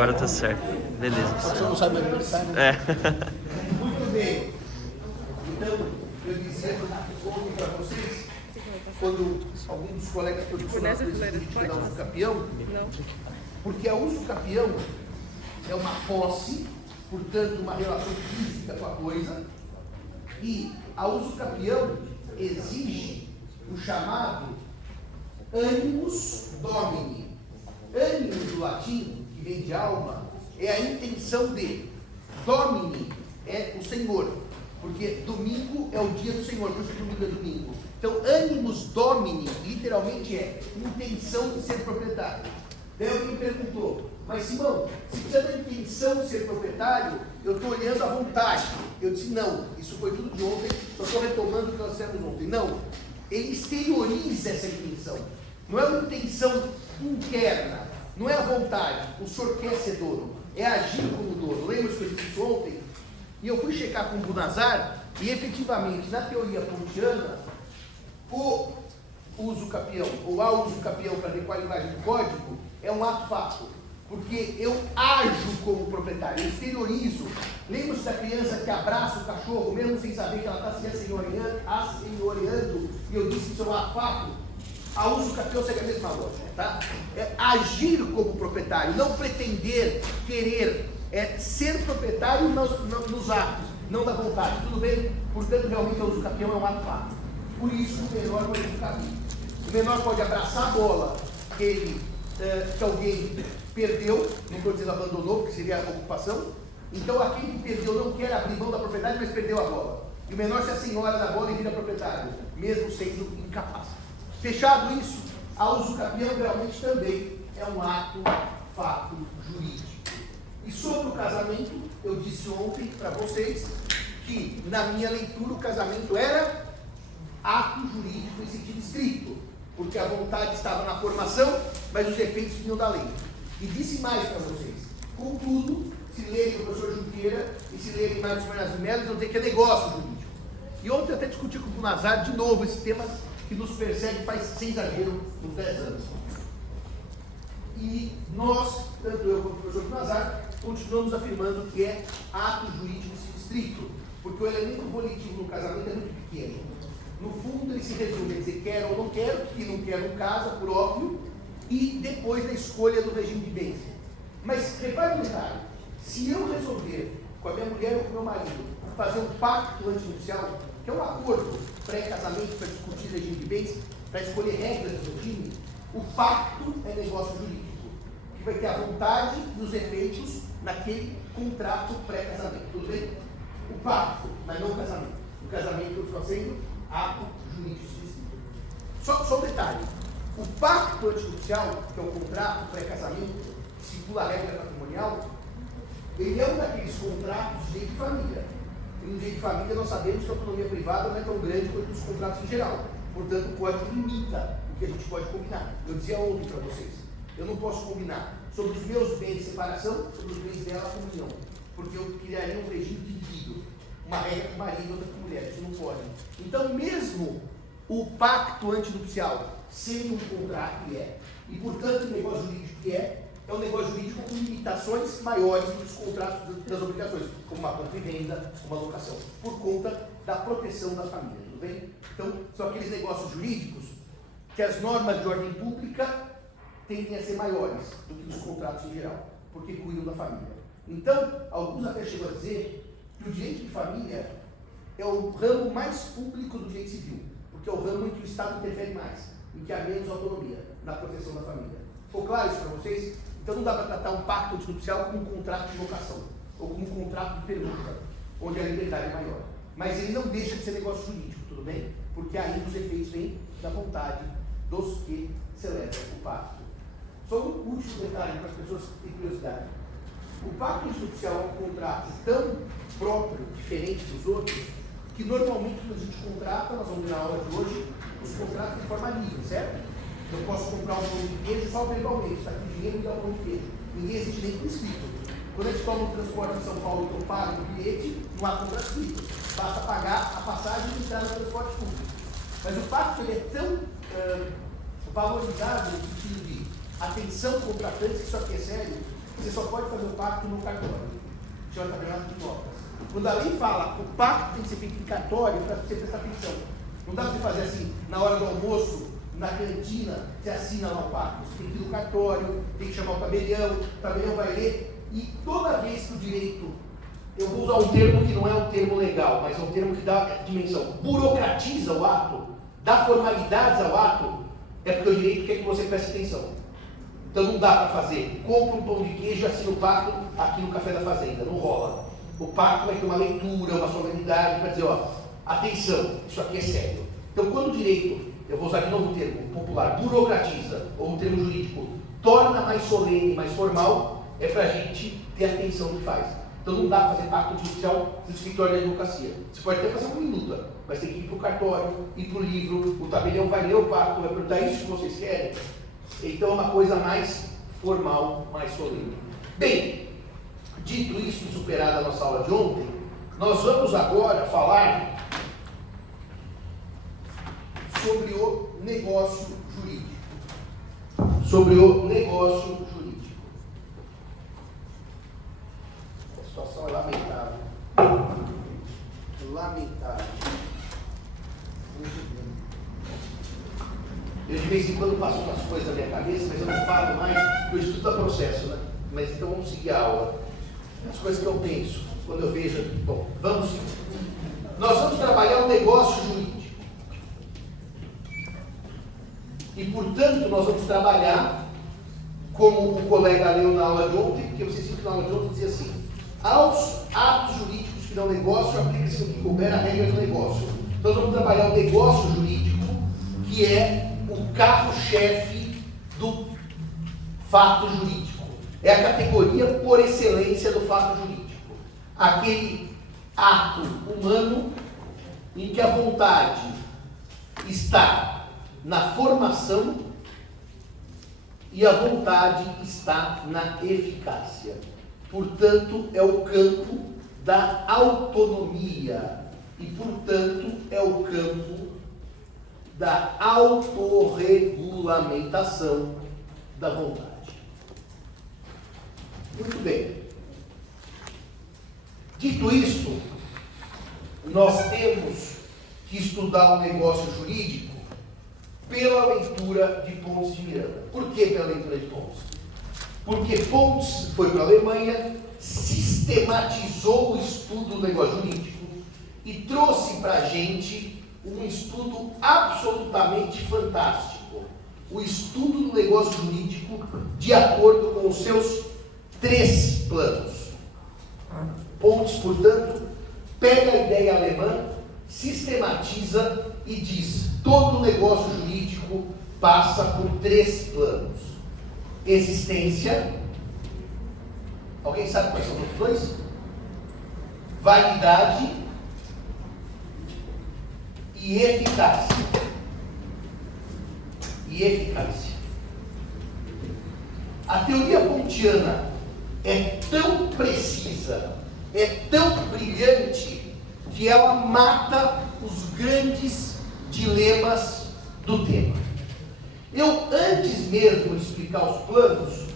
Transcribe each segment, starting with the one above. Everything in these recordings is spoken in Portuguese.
Agora tá certo. Beleza. Você não sabe mais onde está, né? Muito bem. Então, eu dizia ontem para vocês, quando algum dos colegas perguntou na política da uso capião, porque a uso capião é uma posse, portanto, uma relação física com a coisa, e a uso capião exige o chamado animus domini. Animus do latim, que vem de alma, é a intenção de. Domini é o Senhor, porque domingo é o dia do Senhor, por isso que domingo é domingo. Então, animus domini, literalmente é intenção de ser proprietário. Daí alguém perguntou, mas Simão, se precisa da intenção de ser proprietário, eu estou olhando à vontade. Eu disse, não, isso foi tudo de ontem, só estou retomando o que nós dissemos ontem. Não, ele exterioriza essa intenção. Não é uma intenção interna, não é a vontade, o senhor quer ser dono, é agir como dono. Lembra que eu disse isso ontem? E eu fui checar com o Bunazar, e efetivamente, na teoria pontiana, o uso capião, ou a uso capião para adequar a linguagem do código, é um ato fácil, porque eu ajo como proprietário, eu exteriorizo. Lembra-se da criança que abraça o cachorro, mesmo sem saber que ela está se assenhoreando, e eu disse que isso é um ato fácil? A uso capião segue a mesma lógica, tá? É agir como proprietário, não pretender, querer, é ser proprietário nos atos, não na vontade, tudo bem? Portanto, realmente a uso capião é um ato fácil. Por isso, o menor pode ficar vivo. O menor pode abraçar a bola que alguém perdeu, não estou dizendo abandonou, porque seria a ocupação. Então, aquele que perdeu não quer abrir mão da propriedade, mas perdeu a bola. E o menor se assenhora da bola e vira proprietário, mesmo sendo incapaz. Fechado isso, a uso capião realmente também é um fato jurídico. E sobre o casamento, eu disse ontem para vocês que, na minha leitura, o casamento era ato jurídico em sentido estrito, porque a vontade estava na formação, mas os efeitos vinham da lei. E disse mais para vocês, contudo, se lerem o professor Junqueira e se lerem Marcos Fernandes de Mello, eles vão dizer que é negócio jurídico. E ontem eu até discuti com o Bunazar de novo esse tema que nos persegue faz, sem exagero, uns 10 anos. E nós, tanto eu como o professor Bunazar, continuamos afirmando que é ato jurídico estrito, porque o elemento volitivo no casamento é muito pequeno. No fundo, ele se resume a dizer quero ou não quero, que não quero não casa, por óbvio, e depois da escolha do regime de bens. Mas, repare no detalhe, se eu resolver, com a minha mulher ou com o meu marido, fazer um pacto antinupcial, que é um acordo pré-casamento para discutir regime de bens, para escolher regras do regime, o pacto é negócio jurídico, que vai ter a vontade e os efeitos naquele contrato pré-casamento. Tudo bem? O pacto, mas não o casamento. O casamento continua sendo ato jurídico específico. Só um detalhe. O pacto antinupcial, que é o contrato pré-casamento, que estipula a regra patrimonial, ele é um daqueles contratos de direito de família. E no direito de família nós sabemos que a autonomia privada não é tão grande quanto os contratos em geral. Portanto, o código limita o que a gente pode combinar. Eu dizia ontem para vocês, eu não posso combinar sobre os meus bens de separação, sobre os bens dela a comunhão. Porque eu criaria um regime dividido. Uma regra com marido e outra com mulher. Isso não pode. Então, mesmo o pacto antinupcial sendo um contrato que é, e portanto um negócio jurídico que é um negócio jurídico com limitações maiores dos contratos das obrigações, como uma compra e venda, uma locação, por conta da proteção da família, tudo bem? Então, são aqueles negócios jurídicos que as normas de ordem pública tendem a ser maiores do que os contratos em geral, porque cuidam da família. Então, alguns até chegam a dizer que o direito de família é o ramo mais público do direito civil, porque é o ramo em que o Estado interfere mais, em que há menos autonomia na proteção da família. Ficou claro isso para vocês? Então não dá para tratar um pacto antinupcial como um contrato de locação, ou como um contrato de permuta, onde a liberdade é maior. Mas ele não deixa de ser negócio jurídico, tudo bem? Porque ainda os efeitos vêm da vontade dos que celebram o pacto. Só um último detalhe para as pessoas que têm curiosidade. O pacto antinupcial é um contrato tão próprio, diferente dos outros, que normalmente quando a gente contrata, nós vamos ver na aula de hoje, os contratos de forma livre, certo? Eu posso comprar um pão de queijo só verbalmente, está aqui o dinheiro e dá um pão de queijo. Ninguém existe nem por escrito. Quando a gente toma um transporte em São Paulo e eu pago o bilhete, não há contrato escrito. Basta pagar a passagem e entrar no transporte público. Mas o pacto ele é tão valorizado no sentido de atenção contratante, que isso aqui é sério, você só pode fazer o pacto no cartório. Chama tabelião de notas. Quando a lei fala o pacto tem que ser feito em cartório, para você prestar atenção. Não dá para você fazer assim, na hora do almoço, na cantina, você assina lá o pacto. Você tem que ir no cartório, tem que chamar o tabelião vai ler, e toda vez que o direito, eu vou usar um termo que não é um termo legal, mas é um termo que dá dimensão, burocratiza o ato, dá formalidades ao ato, é porque o direito quer que você preste atenção. Então não dá para fazer, compra um pão de queijo e assina o pacto aqui no Café da Fazenda, não rola. O pacto vai ter uma leitura, uma solenidade, para dizer, ó, atenção, isso aqui é sério. Então quando o direito, eu vou usar de novo o termo popular, burocratiza, ou o termo jurídico, torna mais solene, mais formal, é para a gente ter atenção no que faz. Então não dá para fazer pacto judicial no escritório de advocacia. Você pode até fazer uma minuta, mas tem que ir para o cartório, ir para o livro, o tabelião vai ler o pacto, vai perguntar isso que vocês querem. Então é uma coisa mais formal, mais solene. Bem, dito isso, superada a nossa aula de ontem, nós vamos agora falar sobre o negócio jurídico. Sobre o negócio jurídico. A situação é lamentável. Lamentável. Eu de vez em quando passo umas coisas na minha cabeça, mas eu não falo mais, porque eu estudo a processo, né? Mas então vamos seguir a aula. As coisas que eu penso, quando eu vejo. Bom, vamos seguir. Nós vamos trabalhar o negócio jurídico. E, portanto, nós vamos trabalhar, como o colega leu na aula de ontem, porque vocês viram que na aula de ontem dizia assim: aos atos jurídicos que dão negócio, aplica-se o que couber a regra do negócio. Então, nós vamos trabalhar o negócio jurídico, que é o carro-chefe do fato jurídico. É a categoria por excelência do fato jurídico. Aquele ato humano em que a vontade está na formação e a vontade está na eficácia. Portanto, é o campo da autonomia e, portanto, é o campo da autorregulamentação da vontade. Muito bem. Dito isto, nós temos que estudar o negócio jurídico pela leitura de Pontes de Miranda. Por que pela leitura de Pontes? Porque Pontes foi para a Alemanha, sistematizou o estudo do negócio jurídico e trouxe para a gente um estudo absolutamente fantástico. O estudo do negócio jurídico de acordo com os seus 3 planos. Pontes, portanto, pega a ideia alemã, sistematiza e diz: todo negócio jurídico passa por 3 planos. Existência. Alguém sabe quais são os 2? Validade e eficácia. A teoria pontiana é tão precisa, é tão brilhante, que ela mata os grandes dilemas do tema. Eu, antes mesmo de explicar os planos,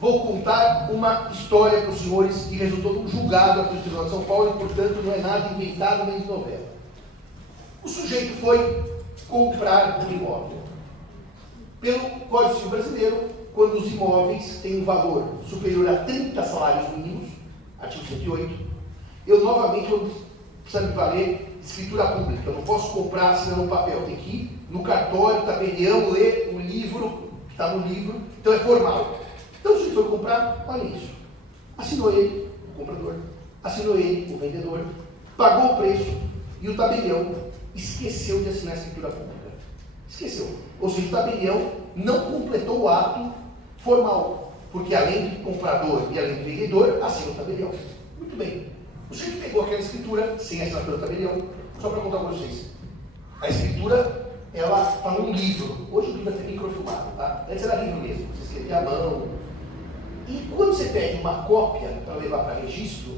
vou contar uma história para os senhores que resultou de um julgado aqui no Tribunal de São Paulo e, portanto, não é nada inventado nem de novela. O sujeito foi comprar um imóvel. Pelo Código Civil Brasileiro, quando os imóveis têm um valor superior a 30 salários mínimos, artigo 108, eu novamente vou precisar me valer de escritura pública. Eu não posso comprar assinando um papel, tem que ir no cartório, tabelião, ler o livro, que está no livro, então é formal. Então o sujeito foi comprar, olha isso. Assinou ele, o comprador, assinou ele, o vendedor, pagou o preço e o tabelião esqueceu de assinar a escritura pública. Esqueceu. Ou seja, o tabelião não completou o ato formal, porque além de comprador e além de vendedor, assina o tabelião. Muito bem. O sujeito pegou aquela escritura sem assinatura do tabelião, só para contar para vocês. A escritura, ela está num livro. Hoje o livro é até microfilmado, tá? Antes era livro mesmo, você escrevia à mão. E quando você pede uma cópia para levar para registro,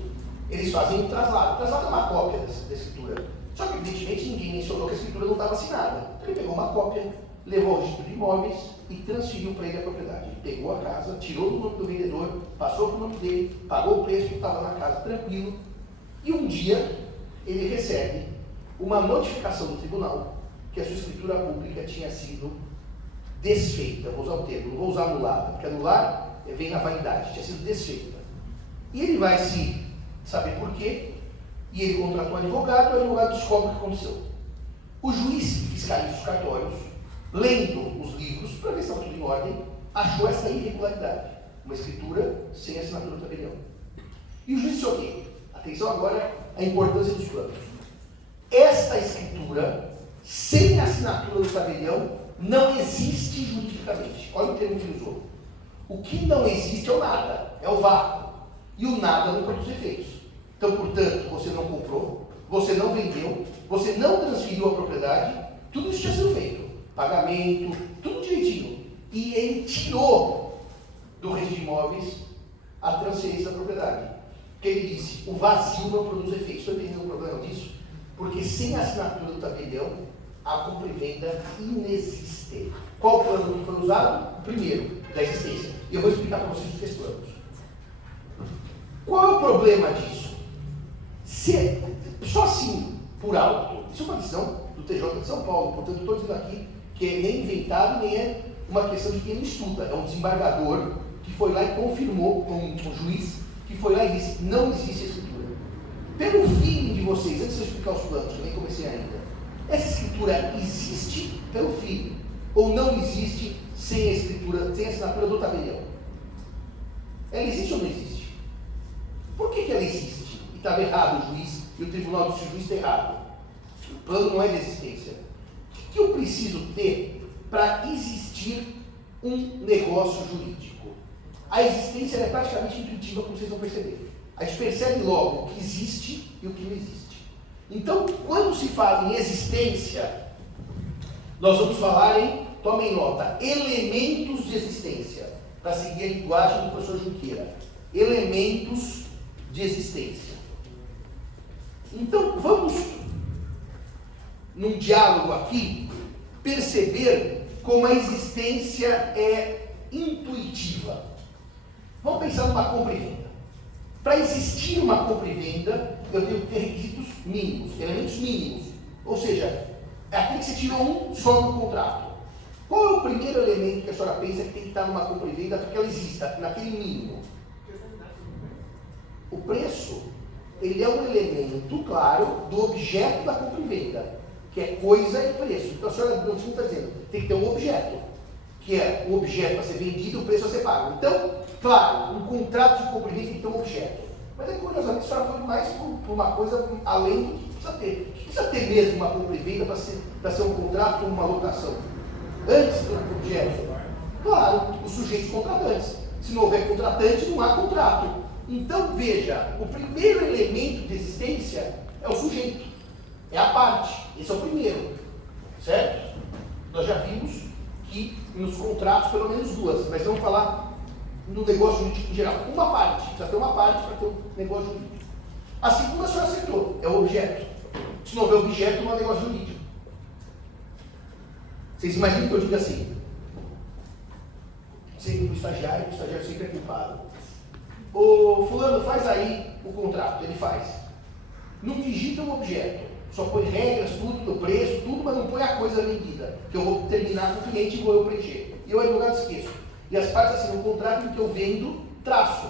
eles fazem um traslado. O traslado é uma cópia da escritura. Só que, evidentemente, ninguém mencionou que a escritura não estava assinada. Então, ele pegou uma cópia levou ao registro de imóveis e transferiu para ele a propriedade. Ele pegou a casa, tirou do nome do vendedor, passou para o nome dele, pagou o preço, estava na casa tranquilo, e um dia ele recebe uma notificação do tribunal que a sua escritura pública tinha sido desfeita. Vou usar o termo, não vou usar anulada, porque anular vem na vaidade, tinha sido desfeita. E ele vai se saber por quê, e ele contratou um advogado, e o advogado descobre o que aconteceu. O juiz que fiscaliza os cartórios, lendo os livros, para ver se estava tudo em ordem, achou essa irregularidade. Uma escritura sem assinatura do tabelião. E o juiz disse o quê? Atenção agora à importância dos planos. Esta escritura, sem assinatura do tabelião, não existe juridicamente. Olha o termo que ele usou. O que não existe é o nada, é o vácuo. E o nada não produz efeitos. Então, portanto, você não comprou, você não vendeu, você não transferiu a propriedade, tudo isso tinha sido feito. Pagamento, tudo direitinho. E ele tirou do registro de imóveis a transferência da propriedade. Porque ele disse, o vazio não produz efeitos. Estou entendendo o problema disso? Porque sem a assinatura do tabelião, a compra e venda inexiste. Qual plano que foi usado? O primeiro, da existência. E eu vou explicar para vocês os 3 planos. Qual é o problema disso? Só assim, por alto, isso é uma decisão do TJ de São Paulo, portanto, estou dizendo aqui que é nem inventado, nem é uma questão de quem não estuda. É um desembargador que foi lá e confirmou, um juiz, que foi lá e disse, não existe escritura. Pelo feeling de vocês, antes de eu explicar os planos, que eu nem comecei ainda, essa escritura existe pelo feeling, ou não existe sem a escritura, sem a assinatura do tabelião? Ela existe ou não existe? Por que ela existe? E estava errado o juiz, e o tribunal disse, o juiz está errado. O plano não é de existência. O que eu preciso ter para existir um negócio jurídico? A existência é praticamente intuitiva, como vocês vão perceber. A gente percebe logo o que existe e o que não existe. Então, quando se fala em existência, nós vamos falar em, tomem nota, elementos de existência, para seguir a linguagem do professor Junqueira. Elementos de existência. Então, vamos, num diálogo aqui, perceber como a existência é intuitiva. Vamos pensar numa compra e venda. Para existir uma compra e venda, eu tenho que ter requisitos mínimos, elementos mínimos. Ou seja, é aquele que você tirou um só no contrato. Qual é o primeiro elemento que a senhora pensa que tem que estar numa compra e venda para que ela exista, naquele mínimo? O preço, ele é um elemento, claro, do objeto da compra e venda, que é coisa e preço. Então a senhora, no fundo, está dizendo, tem que ter um objeto, que é o objeto para ser vendido e o preço a ser pago. Então, claro, um contrato de compra e venda tem que ter um objeto. Mas aí, curiosamente, a senhora foi mais por uma coisa além do que precisa ter. Precisa ter mesmo uma compra e venda para ser um contrato ou uma locação? Antes do objeto? Claro, os sujeitos contratantes. Se não houver contratante, não há contrato. Então, veja, o primeiro elemento de existência é o sujeito, é a parte. Esse é o primeiro, certo? Nós já vimos que nos contratos, pelo menos 2, mas vamos falar no negócio jurídico em geral. Uma parte, precisa ter uma parte para ter um negócio jurídico. A segunda, a senhora acertou, é o objeto. Se não houver objeto, não é negócio jurídico. Vocês imaginam que eu diga assim? Sempre o estagiário sempre é culpado. Ô fulano, faz aí o contrato, ele faz. Não digita um objeto, só põe regras, tudo, do preço, tudo, mas não põe a coisa vendida, que eu vou terminar com o cliente e vou eu preencher. E eu, advogado, esqueço. E as partes assinam um contrato em que eu vendo traço.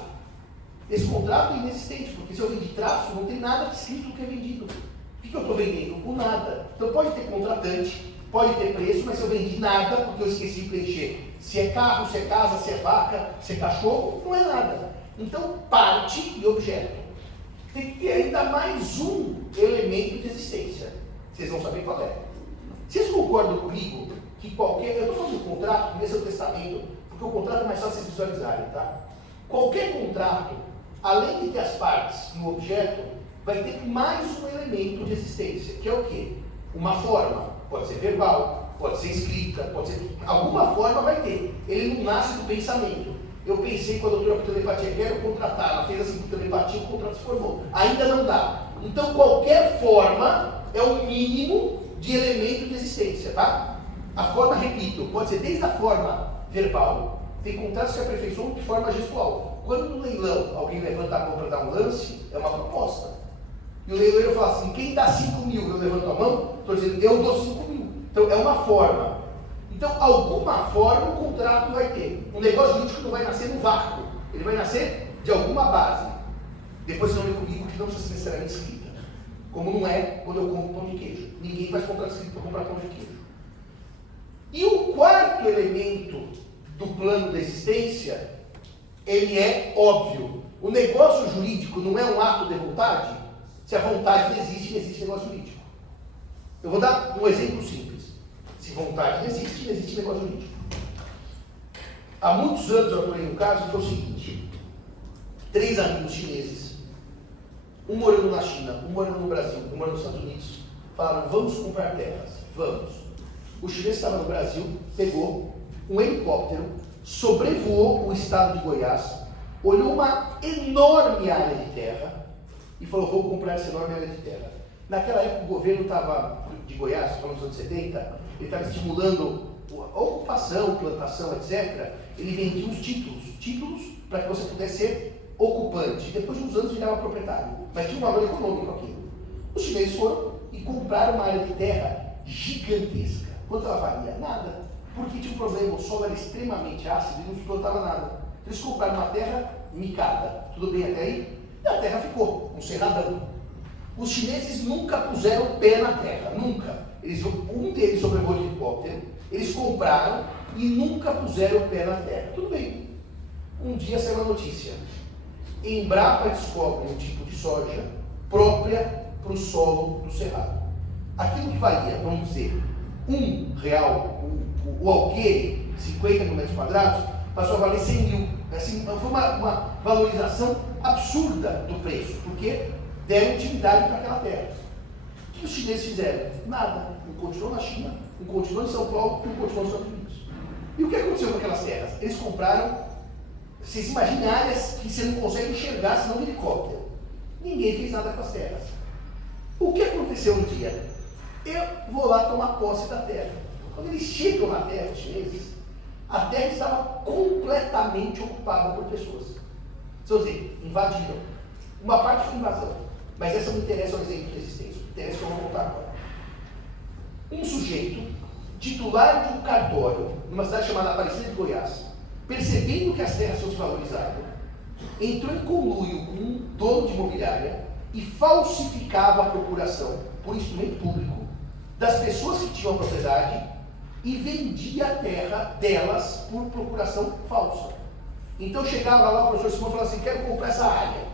Esse contrato é inexistente, porque se eu vendi traço, não tem nada escrito do que é vendido. O que eu estou vendendo? O nada. Então pode ter contratante, pode ter preço, mas se eu vendi nada, porque eu esqueci de preencher. Se é carro, se é casa, se é vaca, se é cachorro, não é nada. Então, parte e objeto. Tem que ter ainda mais um elemento de existência. Vocês vão saber qual é. Vocês concordam comigo que qualquer... Eu estou falando do contrato, que nesse é o testamento, porque o contrato é mais fácil de vocês visualizarem, tá? Qualquer contrato, além de ter as partes e o objeto, vai ter mais um elemento de existência, que é o quê? Uma forma. Pode ser verbal, pode ser escrita, pode ser... Alguma forma vai ter. Ele não nasce do pensamento. Eu pensei com a doutora por telepatia, quero contratar, ela fez assim por telepatia, o contrato se formou. Ainda não dá. Então, qualquer forma é o mínimo de elemento de existência, tá? A forma, repito, pode ser desde a forma verbal, tem contratos que aperfeiçoam de forma gestual. Quando no leilão alguém levanta a mão para dar um lance, é uma proposta. E o leiloeiro fala assim, quem dá 5 mil, eu levanto a mão, estou dizendo, eu dou 5 mil. Então é uma forma. Então, alguma forma o contrato vai ter. Um negócio jurídico não vai nascer no vácuo. Ele vai nascer de alguma base. Depois não é comigo que não precisa ser necessariamente escrita. Como não é quando eu compro pão de queijo. Ninguém faz contrato escrito para comprar pão de queijo. E o quarto elemento do plano da existência, ele é óbvio. O negócio jurídico não é um ato de vontade? Se a vontade não existe, não existe negócio jurídico. Eu vou dar um exemplo simples. Se vontade não existe negócio jurídico. Há muitos anos eu atuei um caso que foi o seguinte: 3 amigos chineses, um morando na China, um morando no Brasil, um morando nos Estados Unidos, falaram, vamos comprar terras, vamos. O chinês estava no Brasil, pegou um helicóptero, sobrevoou o estado de Goiás, olhou uma enorme área de terra e falou, vou comprar essa enorme área de terra. Naquela época o governo estava, de Goiás, nos anos 70, ele estava estimulando a ocupação, plantação, etc. Ele vendia os títulos para que você pudesse ser ocupante. Depois de uns anos virava proprietário, mas tinha um valor econômico aquilo. Os chineses foram e compraram uma área de terra gigantesca. Quanto ela valia? Nada. Porque tinha um problema, o solo era extremamente ácido e não plantava nada. Eles compraram uma terra micada. Tudo bem até aí? E a terra ficou, um cerradão. Os chineses nunca puseram o pé na terra, nunca. Um deles sobrevoou de helicóptero, eles compraram e nunca puseram o pé na terra. Tudo bem. Um dia saiu uma notícia. Embrapa descobre um tipo de soja própria para o solo do cerrado. Aquilo que valia, vamos dizer, R$1, o alqueire, 50 mil metros quadrados, passou a valer 100 mil. Assim, foi uma valorização absurda do preço, porque deram utilidade para aquela terra. O que os chineses fizeram? Nada. Um continuou na China, um continuou em São Paulo e um continuou nos Estados Unidos. E o que aconteceu com aquelas terras? Eles compraram, vocês imaginem áreas que você não consegue enxergar senão um helicóptero. Ninguém fez nada com as terras. O que aconteceu um dia? Eu vou lá tomar posse da terra. Quando eles chegam na terra, os chineses, a terra estava completamente ocupada por pessoas. Quer dizer, invadiram. Uma parte foi invasão, mas essa não interessa ao exemplo de existência. Interessa que eu vou contar agora. Um sujeito, titular de um cartório, numa cidade chamada Aparecida de Goiás, percebendo que as terras tinham se valorizado, entrou em conluio com um dono de imobiliária e falsificava a procuração por instrumento público das pessoas que tinham a propriedade e vendia a terra delas por procuração falsa. Então chegava lá o professor Simão e falava assim, quero comprar essa área.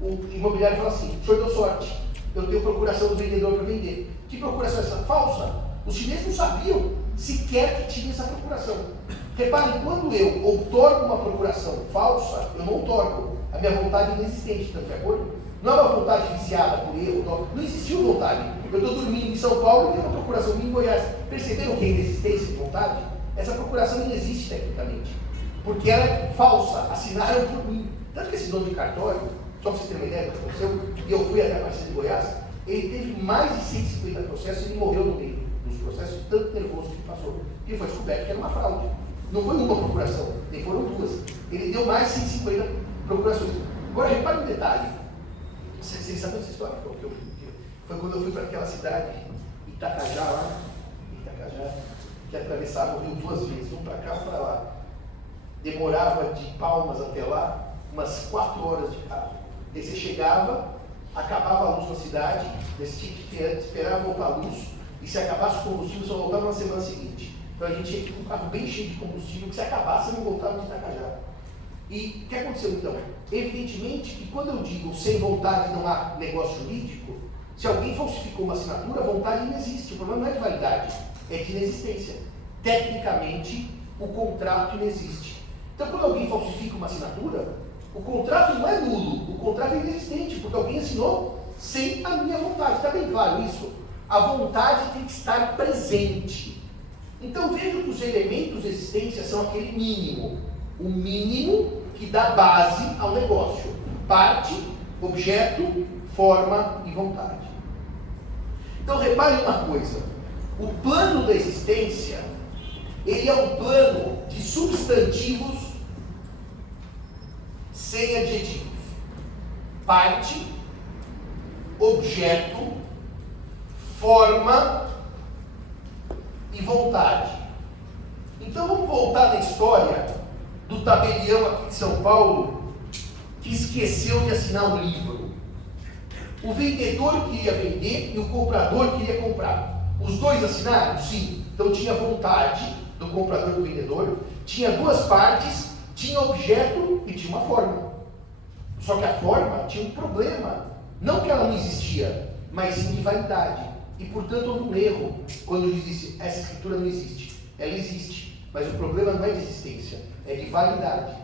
O imobiliário falava assim, o senhor deu sorte, eu tenho procuração do vendedor para vender. Que procuração é essa? Falsa. Os chineses não sabiam sequer que tinha essa procuração. Reparem, quando eu outorgo uma procuração falsa, eu não outorgo. A minha vontade é inexistente, estão de acordo? Não é uma vontade viciada por erro, não existiu vontade. Eu estou dormindo em São Paulo e tenho uma procuração minha em Goiás. Perceberam que é inexistência de vontade? Essa procuração não existe tecnicamente, porque ela é falsa, assinaram por mim. Tanto que esse dono de cartório, só para vocês terem uma ideia do que aconteceu, e eu fui até a Aparecida de Goiás, ele teve mais de 150 processos e ele morreu no meio dos processos, tanto nervoso que ele passou. E foi descoberto que era uma fraude. Não foi uma procuração, nem foram 2. Ele deu mais de 150 procurações. Agora, repare um detalhe. Vocês sabem essa história? Foi quando eu fui para aquela cidade, Itacajá, lá, que atravessava o rio 2 vezes, um para cá, um para lá. Demorava de Palmas até lá umas 4 horas de carro. Aí você chegava, acabava a luz na cidade, você tinha que esperar voltar a luz, e se acabasse o combustível, só voltava na semana seguinte. Então a gente tinha que ir com um carro bem cheio de combustível, que se acabasse, não voltava de Itacajá. E o que aconteceu então? Evidentemente que quando eu digo sem vontade não há negócio jurídico, se alguém falsificou uma assinatura, a vontade não existe. O problema não é de validade, é de inexistência. Tecnicamente, o contrato não existe. Então, quando alguém falsifica uma assinatura, o contrato não é nulo, o contrato é inexistente, porque alguém assinou sem a minha vontade. Está bem claro isso? A vontade tem que estar presente. Então, veja que os elementos de existência são aquele mínimo. O mínimo que dá base ao negócio. Parte, objeto, forma e vontade. Então, reparem uma coisa. O plano da existência Ele é um plano de substantivos sem adjetivos. Parte, objeto, forma e vontade. Então vamos voltar na história do tabelião aqui de São Paulo que esqueceu de assinar um livro. O vendedor queria vender e o comprador queria comprar. Os dois assinaram? Sim. Então tinha vontade do comprador e do vendedor, tinha duas partes, tinha objeto e tinha uma forma. Só que a forma tinha um problema. Não que ela não existia, mas sim de validade. E portanto houve um erro quando ele disse: essa escritura não existe. Ela existe, mas o problema não é de existência, é de validade.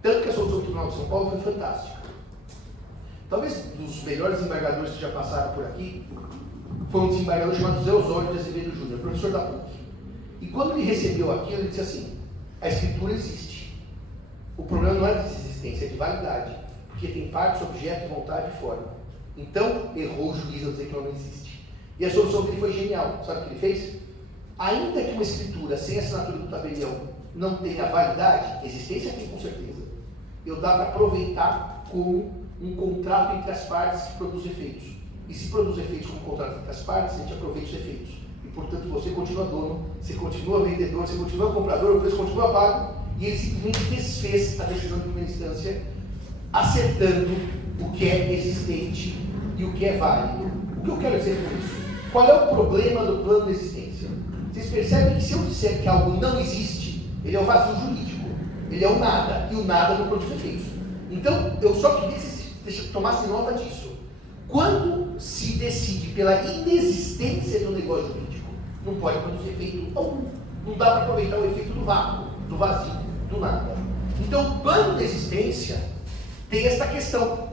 Tanto que a solução do Tribunal de São Paulo foi fantástica. Talvez dos melhores desembargadores que já passaram por aqui foi um desembargador chamado Zé Osório de Azevedo Júnior, professor da PUC. E quando ele recebeu aquilo, ele disse assim: a escritura existe. O problema não é de existência, é de validade. Porque tem partes, objeto, vontade e forma. Então, errou o juiz ao dizer que ela não existe. E a solução dele foi genial. Sabe o que ele fez? Ainda que uma escritura sem assinatura do tabelião não tenha validade, existência tem com certeza. Eu dá para aproveitar como um contrato entre as partes que produz efeitos. E se produz efeitos como um contrato entre as partes, a gente aproveita os efeitos. E portanto você continua dono, você continua vendedor, você continua comprador, o preço continua pago, e ele simplesmente desfez a decisão de primeira instância, acertando o que é existente e o que é válido. O que eu quero dizer com isso? Qual é o problema do plano de existência? Vocês percebem que se eu disser que algo não existe, ele é o vazio jurídico, ele é o nada, e o nada não produz efeitos. Então, eu só queria que vocês tomassem nota disso. Quando se decide pela inexistência do negócio jurídico, não pode produzir efeito algum. Não dá para aproveitar o efeito do vácuo, do vazio, do nada. Então, o plano de existência tem esta questão.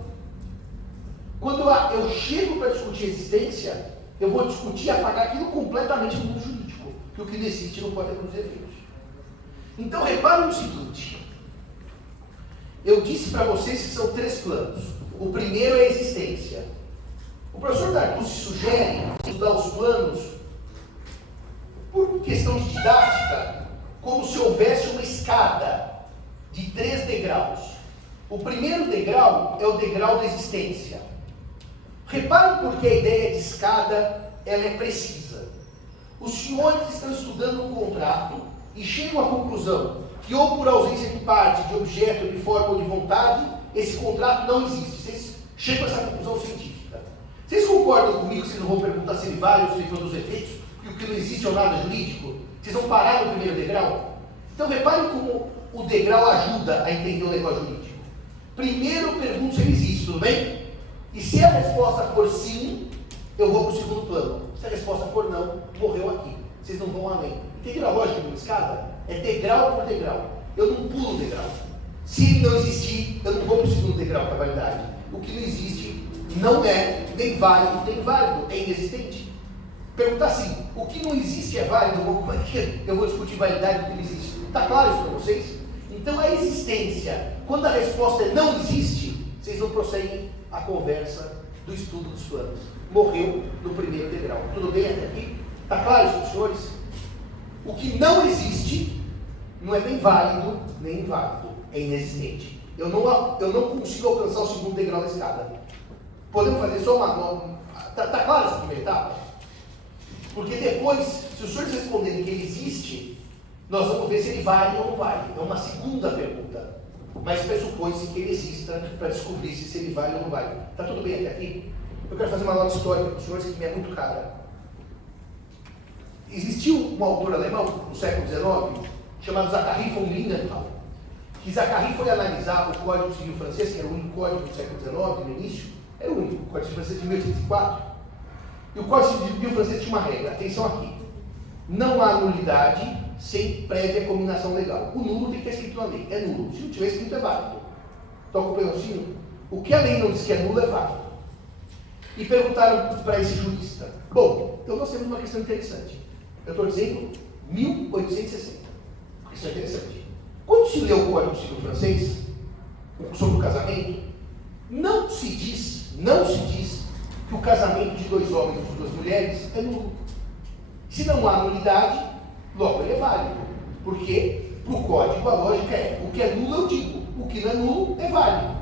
Quando eu chego para discutir existência, eu vou discutir e apagar aquilo completamente no mundo jurídico, que o que não existe não pode produzir efeitos. Então, reparem no seguinte: eu disse para vocês que são três planos. O primeiro é a existência. O professor D'Artucci sugere estudar os planos por questão de didática, como se houvesse uma escada de 3 degraus. O primeiro degrau é o degrau da existência. Reparem porque a ideia de escada ela é precisa. Os senhores estão estudando um contrato e chegam à conclusão que, ou por ausência de parte, de objeto, de forma ou de vontade, esse contrato não existe. Vocês chegam a essa conclusão científica. Vocês concordam comigo que vocês não vão perguntar se ele vale ou se ele produz efeitos, que o que não existe é o nada jurídico? Vocês vão parar no primeiro degrau? Então reparem como o degrau ajuda a entender o negócio jurídico. Primeiro eu pergunto se ele existe, tudo bem? E se a resposta for sim, eu vou para o segundo plano. Se a resposta for não, morreu aqui. Vocês não vão além. Entenderam a lógica de uma escada? É degrau por degrau. Eu não pulo degrau. Se ele não existir, eu não vou para o segundo degrau para a validade. O que não existe não é nem válido, nem inválido, é inexistente. Perguntar assim: o que não existe é válido? Eu vou discutir validade do que não existe. Está claro isso para vocês? Então a existência, quando a resposta é não existe, vocês não prosseguem a conversa do estudo dos planos. Morreu no primeiro degrau. Tudo bem até aqui? Está claro isso para os senhores? O que não existe não é nem válido, nem inválido. É inexistente. Eu não consigo alcançar o segundo degrau da escada. Podemos fazer só uma... Está claro essa primeira etapa? Porque depois, se os senhores responderem que ele existe, nós vamos ver se ele vale ou não vale. É uma segunda pergunta. Mas pressupõe-se que ele exista para descobrir se ele vale ou não vale. Está tudo bem até aqui? Eu quero fazer uma nota histórica para os senhores que me é muito cara. Existiu um autor alemão no século XIX chamado Zachary von Lindenthal, que Zachary foi analisar o Código Civil francês, que era o único código do século XIX, no início, era o único, o Código Civil francês de 1804. E o Código Civil francês tinha uma regra, atenção aqui: não há nulidade sem prévia combinação legal. O nulo tem que estar escrito na lei, é nulo. Se não tiver escrito, é válido. Toca o pedacinho. O que a lei não diz que é nulo, é válido. E perguntaram para esse jurista: bom, então nós temos uma questão interessante. Eu estou dizendo 1860. Isso é interessante. Quando se lê o Código Civil francês sobre o casamento, não se diz que o casamento de 2 homens ou de 2 mulheres é nulo. Se não há nulidade, Logo, ele é válido. Porque, para o código, a lógica é: o que é nulo eu digo, o que não é nulo é válido.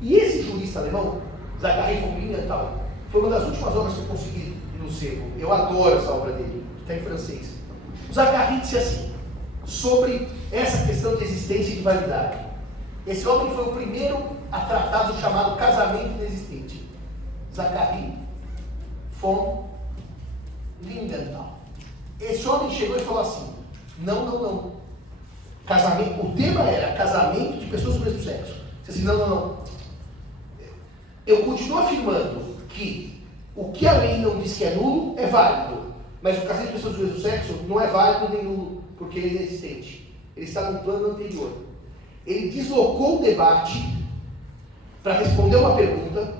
E esse jurista alemão, Zachary von Lindenthal, foi uma das últimas obras que eu consegui no sebo. Eu adoro essa obra dele, que está em francês. O Zachary disse assim, sobre essa questão de existência e de validade. Esse homem foi o primeiro a tratar do chamado casamento inexistente. Zachary von Lindenthal. Esse homem chegou e falou assim: não. Casamento, o tema era casamento de pessoas do mesmo sexo. Disse assim: não. Eu continuo afirmando que o que a lei não diz que é nulo é válido, mas o casamento de pessoas do mesmo sexo não é válido nem nulo, porque ele é inexistente. Ele está no plano anterior. Ele deslocou o debate para responder uma pergunta,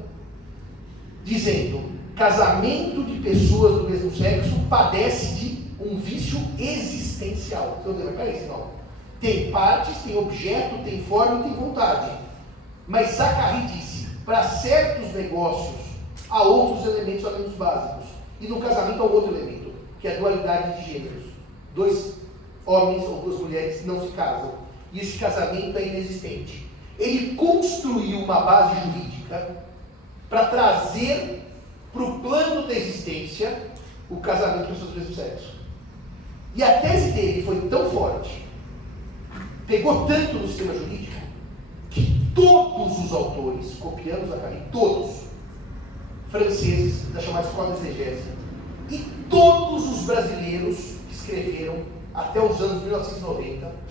dizendo: casamento de pessoas do mesmo sexo padece de um vício existencial. Você não vai isso, não. Tem partes, tem objeto, tem forma e tem vontade. Mas Zachary disse: para certos negócios há outros elementos além dos básicos. E no casamento há um outro elemento, que é a dualidade de gêneros. Dois homens ou duas mulheres não se casam. E esse casamento é inexistente. Ele construiu uma base jurídica para trazer para o plano da existência o casamento de pessoas do mesmo sexo. E a tese dele foi tão forte, pegou tanto no sistema jurídico, que todos os autores, copiando Zachary, todos, franceses, da chamada Escola de Exegese, e todos os brasileiros que escreveram até os anos 1990,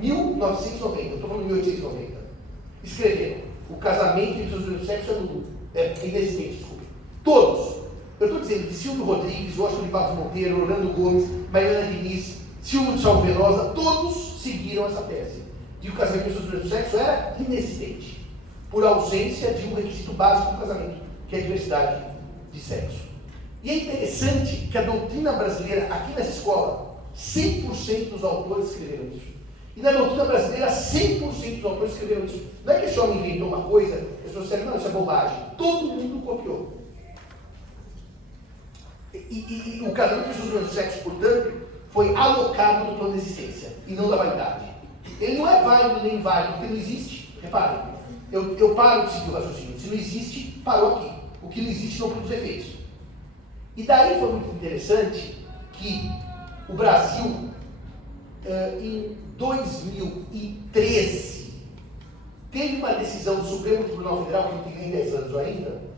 eu estou falando 1890, escreveram: o casamento de pessoas do mesmo sexo é inexistente, desculpe. Todos. Eu estou dizendo que Silvio Rodrigues, Washington de Barros Monteiro, Orlando Gomes, Mariana Diniz, Silvio de Salverosa, todos seguiram essa tese de que o casamento de pessoas do mesmo sexo era inexistente, por ausência de um requisito básico do casamento, que é a diversidade de sexo. E é interessante que a doutrina brasileira, aqui nessa escola, 100% dos autores escreveram isso. E na doutrina brasileira, 100% dos autores escreveram isso. Não é que esse homem inventou uma coisa, as pessoas disseram: não, isso é bobagem. Todo mundo copiou. E o casamento de pessoas do mesmo sexo, portanto, foi alocado no plano da existência e não da validade. Ele não é válido nem inválido, porque não existe. Reparem, eu paro de seguir o raciocínio. Se não existe, parou aqui. O que não existe não produz efeitos. E daí foi muito interessante que o Brasil, em 2013, teve uma decisão do Supremo Tribunal Federal, que não tem nem 10 anos ainda,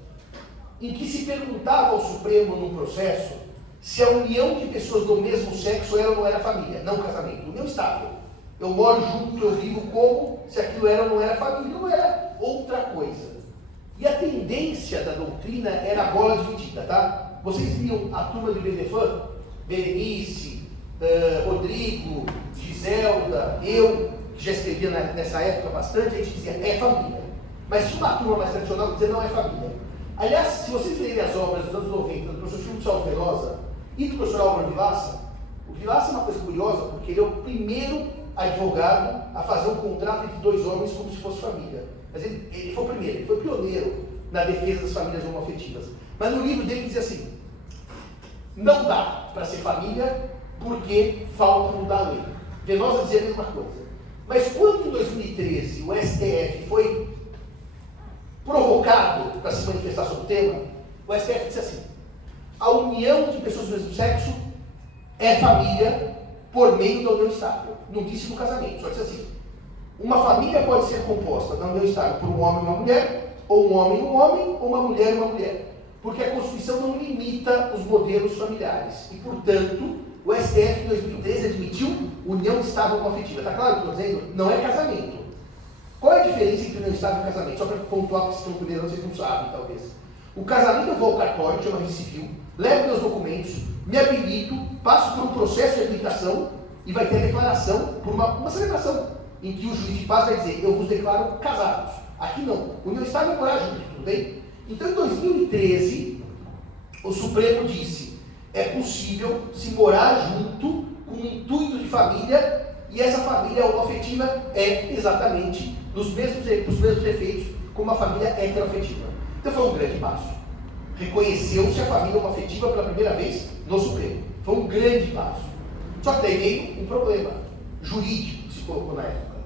em que se perguntava ao Supremo, num processo, se a união de pessoas do mesmo sexo era ou não era família, não casamento, união estável. Eu moro junto, eu vivo como se aquilo era ou não era família, não era outra coisa. E a tendência da doutrina era a bola dividida, tá? Vocês viam a turma de Benefã, Berenice, Rodrigo, Giselda, eu, que já escrevia nessa época bastante, a gente dizia: é família. Mas tinha uma turma mais tradicional que dizia: não é família. Aliás, se vocês lerem as obras dos anos 90, do professor Silvio de Salverosa e do professor Álvaro Vilaça, o Vilaça é uma coisa curiosa, porque ele é o primeiro advogado a fazer um contrato entre dois homens como se fosse família. Mas ele foi o primeiro, ele foi pioneiro na defesa das famílias homoafetivas. Mas no livro dele ele diz assim: não dá para ser família porque falta mudar a lei. Venosa dizia a mesma coisa. Mas quando em 2013 o STF foi provocado para se manifestar sobre o tema, o STF disse assim: a união de pessoas do mesmo sexo é família por meio da união estável. Não disse no casamento, só disse assim: uma família pode ser composta da união estável por um homem e uma mulher, ou um homem, ou uma mulher e uma mulher, porque a Constituição não limita os modelos familiares. E, portanto, o STF em 2013 admitiu união estável homoafetiva. Está claro o que eu estou dizendo? Não é casamento. Qual é a diferença entre união estável e casamento? Só para pontuar, que vocês estão curiosos, vocês não sabem, talvez. O casamento, eu vou ao cartório, chama de civil, levo meus documentos, me habilito, passo por um processo de habilitação e vai ter a declaração por uma celebração, em que o juiz de paz vai dizer: eu vos declaro casados. Aqui não. União estável é morar junto, tudo bem? Então, em 2013, o Supremo disse: é possível se morar junto com o intuito de família, e essa família homoafetiva é exatamente dos mesmos efeitos como a família heteroafetiva. Então foi um grande passo. Reconheceu-se a família homoafetiva pela primeira vez no Supremo. Foi um grande passo. Só que daí veio um problema jurídico que se colocou na época.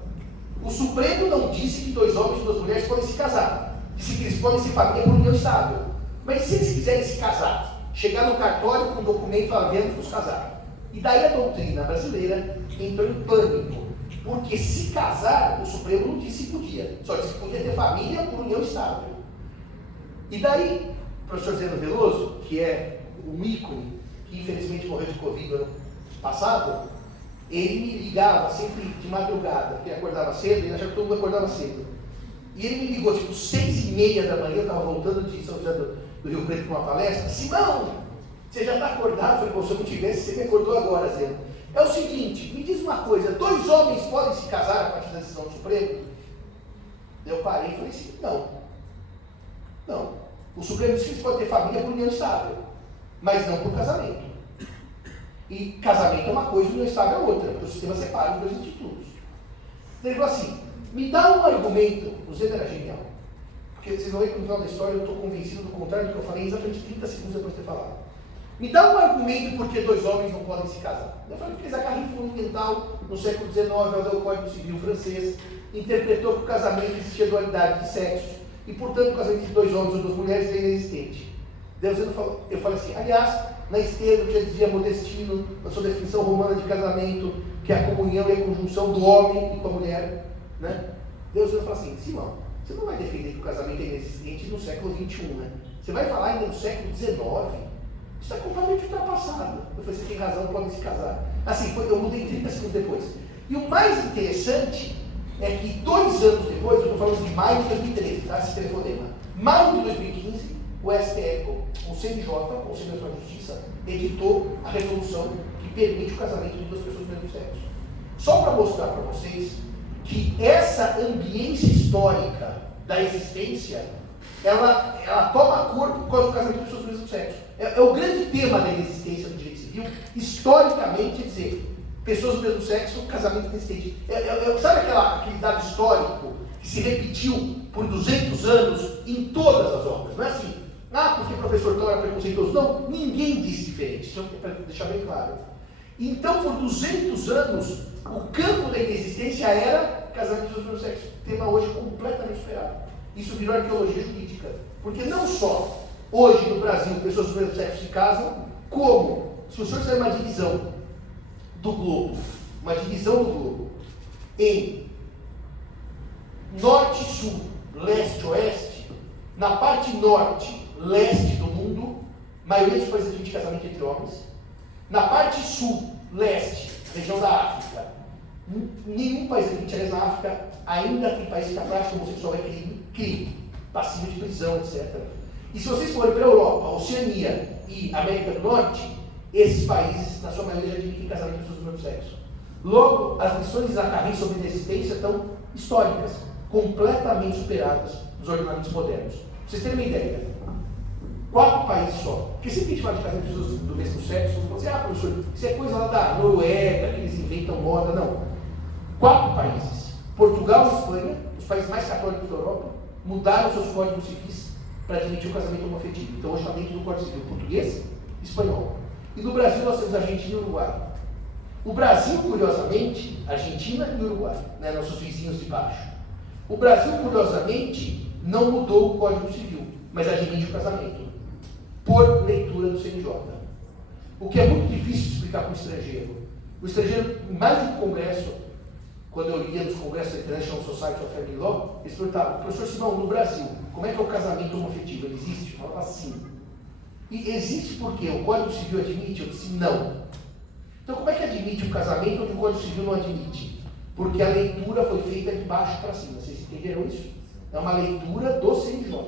O Supremo não disse que 2 homens e 2 mulheres podem se casar. Disse que eles podem ser família por união estável. Mas se eles quiserem se casar, chegar no cartório com um documento havendo os casar. E daí a doutrina brasileira entrou em pânico. Porque se casar, o Supremo não disse que podia. Só disse que podia ter família por união estável. E daí, o professor Zeno Veloso, que é um ícone, que infelizmente morreu de Covid no ano passado, ele me ligava sempre de madrugada, porque ele acordava cedo, ele achava que todo mundo acordava cedo. E ele me ligou, tipo, 6h30 da manhã, eu estava voltando de São José do Rio Preto para uma palestra. Simão, você já está acordado? Eu falei, pô, se eu não tivesse, você me acordou agora, Zeno. É o seguinte, me diz uma coisa, 2 homens podem se casar a partir da decisão do Supremo? Eu parei e falei assim, não. O Supremo disse que eles podem ter família por união estável, mas não por casamento. E casamento é uma coisa e união estável é outra, porque o sistema separa os 2 institutos. Então ele falou assim, me dá um argumento, o Zeno era genial, porque vocês vão ver que no final da história eu estou convencido do contrário do que eu falei exatamente 30 segundos depois de ter falado. Me dá um argumento por que 2 homens não podem se casar. Eu falei, porque a Carrinho Fundamental, no século XIX, ao Código Civil francês, interpretou que o casamento existia dualidade de sexos, e portanto o casamento de 2 homens ou 2 mulheres é inexistente. Deus falou, eu falei assim, aliás, na Estevão já dizia Modestino, na sua definição romana de casamento, que é a comunhão e a conjunção do homem e com a mulher. Né? Deus falou assim, Simão, você não vai defender que o casamento é inexistente no século XXI, né? Você vai falar ainda no século XIX? Isso é completamente ultrapassado. Eu falei, você tem razão, podem se casar. Assim, eu mudei 30 segundos depois. E o mais interessante é que 2 anos depois, eu estou falando de maio de 2013, tá? Esse telefonema. Maio de 2015, o STF, o CNJ, o Conselho Nacional de Justiça, editou a resolução que permite o casamento de 2 pessoas do mesmo sexo. Só para mostrar para vocês que essa ambiência histórica da existência, ela toma corpo por causa do casamento de pessoas do mesmo sexo. É o grande tema da existência do direito civil, historicamente, é dizer, pessoas do mesmo sexo, casamento inexistente. Sabe aquele dado histórico que se repetiu por 200 anos em todas as obras? Não é assim, porque o professor Thor é preconceituoso. Não, ninguém diz diferente, isso é para deixar bem claro. Então, por 200 anos, o campo da inexistência era casamento do mesmo sexo. Tema hoje completamente superado. Isso virou arqueologia jurídica. Porque não só hoje no Brasil pessoas do mesmo sexo se casam, como, se o senhor fizer uma divisão do globo, em norte, sul, leste, oeste, na parte norte, leste do mundo, a maioria dos países admite casamento entre homens. Na parte sul, leste, região da África, nenhum país admite, aliás, na África ainda tem países que a prática homossexual é crime, passivo de prisão, etc. E se vocês forem para a Europa, Oceania e América do Norte, esses países, na sua maioria, já admitem casamento de pessoas do mesmo sexo. Logo, as lições da Carrinho sobre inexistência estão históricas, completamente superadas nos ordenamentos modernos. Pra vocês terem uma ideia, 4 países só. Porque sempre que a gente fala de casamento de pessoas do mesmo sexo, você fala assim, professor, isso é coisa lá da Noruega, que eles inventam moda. Não. 4 países, Portugal e Espanha, os países mais católicos da Europa, mudaram seus códigos civis para admitir o casamento homoafetivo. Então hoje está dentro do Código Civil português e espanhol. E no Brasil nós temos Argentina e Uruguai. O Brasil, curiosamente, Argentina e Uruguai, né, nossos vizinhos de baixo. O Brasil, curiosamente, não mudou o Código Civil, mas admite o casamento, por leitura do CNJ. O que é muito difícil de explicar para o estrangeiro. O estrangeiro, mais do que o Congresso, quando eu ia nos congressos da International Society of Family Law, eles perguntavam, professor Simão, no Brasil, como é que é o casamento homoafetivo? Ele existe? Eu falava assim. E existe porque o Código Civil admite? Eu disse não. Então como é que admite o casamento onde o Código Civil não admite? Porque a leitura foi feita de baixo para cima. Vocês entenderam isso? É uma leitura do CNJ.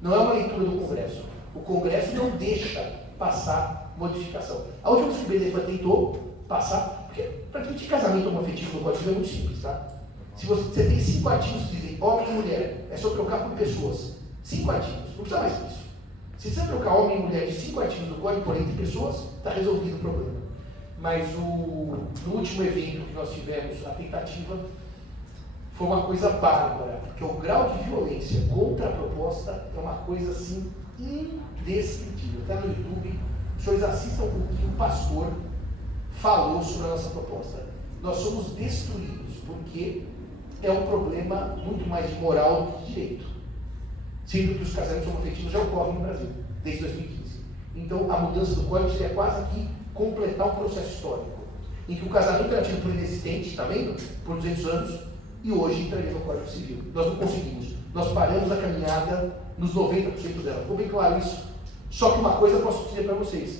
Não é uma leitura do Congresso. O Congresso não deixa passar modificação. A última vez que o BDF tentou passar, porque para admitir casamento homoafetivo no Código Civil é muito simples, tá? Se você tem 5 artigos que dizem homem e mulher, é só trocar por pessoas. 5 artigos, não precisa mais que isso. Se você trocar homem e mulher de 5 artigos do Código por entre pessoas, está resolvido o problema. Mas no último evento que nós tivemos, a tentativa foi uma coisa bárbara, porque o grau de violência contra a proposta é uma coisa assim indescritível. Está no YouTube, os senhores assistam o que o pastor falou sobre a nossa proposta. Nós somos destruídos porque é um problema muito mais de moral do que de direito. Sendo que os casamentos homoafetivos já ocorrem no Brasil, desde 2015. Então, a mudança do código seria quase que completar um processo histórico, em que o casamento era tido por inexistente, tá vendo? Por 200 anos, e hoje entraria no Código Civil. Nós não conseguimos. Nós paramos a caminhada nos 90% dela. Ficou bem claro isso? Só que uma coisa eu posso dizer para vocês.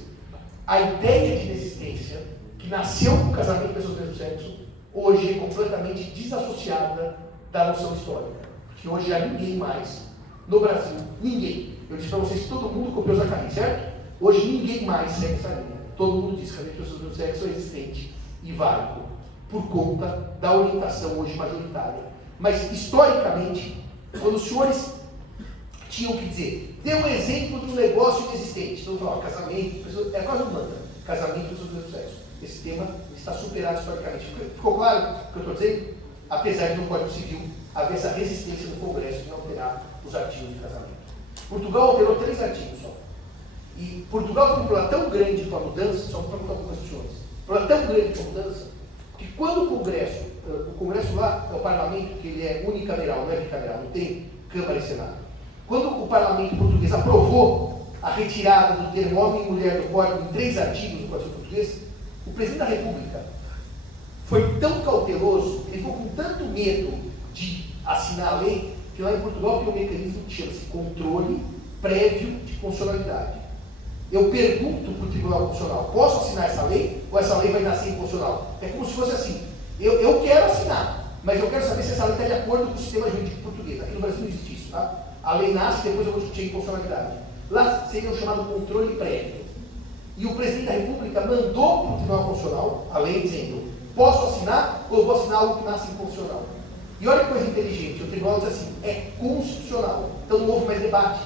A ideia de inexistência, que nasceu com o casamento de pessoas do mesmo sexo, hoje é completamente desassociada da noção histórica. Porque hoje há ninguém mais, no Brasil, ninguém. Eu disse para vocês que todo mundo copiou Zacarias, certo? Hoje ninguém mais segue essa linha. Todo mundo diz que a pessoas do mesmo sexo é existente e válido, por conta da orientação hoje majoritária. Mas, historicamente, quando os senhores tinham que dizer, dê um exemplo de um negócio inexistente. Então, falar, casamento, é quase um mantra, casamento de pessoas do mesmo sexo. Esse tema está superado historicamente. Ficou claro o que eu estou dizendo? Apesar de no Código Civil haver essa resistência no Congresso em alterar os artigos de casamento. Portugal alterou 3 artigos só. E Portugal tem um problema tão grande com a mudança, só para contar algumas questões, um problema tão grande com a mudança, que quando o Congresso lá é o parlamento, que ele é unicameral, não é bicameral, não tem Câmara e Senado. Quando o parlamento português aprovou a retirada do termo homem e mulher do Código em 3 artigos do Código português, o presidente da República foi tão cauteloso, ele ficou com tanto medo de assinar a lei, que lá em Portugal tem um mecanismo que chama-se controle prévio de constitucionalidade. Eu pergunto para o Tribunal Constitucional, posso assinar essa lei ou essa lei vai nascer inconstitucional? É como se fosse assim, eu quero assinar, mas eu quero saber se essa lei está de acordo com o sistema jurídico português. Aqui no Brasil não existe isso, tá? A lei nasce, depois eu vou discutir a inconstitucionalidade. Lá seria o chamado controle prévio. E o presidente da República mandou para o Tribunal Constitucional a lei dizendo, posso assinar ou vou assinar algo que nasce inconstitucional? E olha que coisa inteligente, o tribunal diz assim, é constitucional, então não houve mais debate.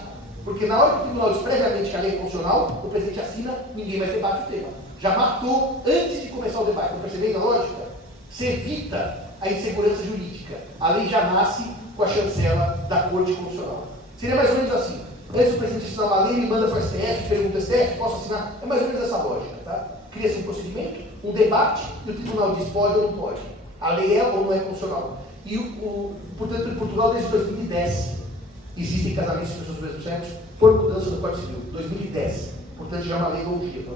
Porque na hora que o tribunal diz previamente que a lei é constitucional, o presidente assina, ninguém mais debate o tema. Já matou antes de começar o debate. Estão percebendo a lógica? Você evita a insegurança jurídica. A lei já nasce com a chancela da Corte Constitucional. Seria mais ou menos assim. Antes do presidente assinar uma lei, ele manda para o STF, pergunta ao STF, posso assinar? É mais ou menos essa lógica, tá? Cria-se um procedimento, um debate, e o tribunal diz pode ou não pode. A lei é ou não é constitucional. E, portanto, em Portugal, desde 2010, existem casamentos de pessoas do mesmo sexo por mudança do Código Civil. 2010. Portanto, já é uma lei longeva.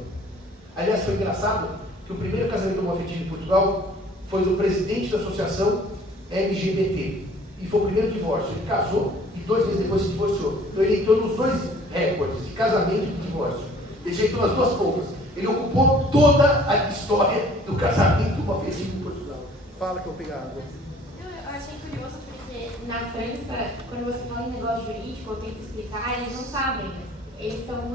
Aliás, foi engraçado que o primeiro casamento homoafetivo em Portugal foi do presidente da associação LGBT. E foi o primeiro divórcio. Ele casou e 2 meses depois se divorciou. Então ele entrou nos 2 recordes, de casamento e de divórcio. Ele já entrou nas 2 pontas. Ele ocupou toda a história do casamento homoafetivo em Portugal. Fala que eu vou pegar água. Eu achei curioso porque na França, quando você fala em negócio jurídico, eu tento explicar, eles não sabem. Eles estão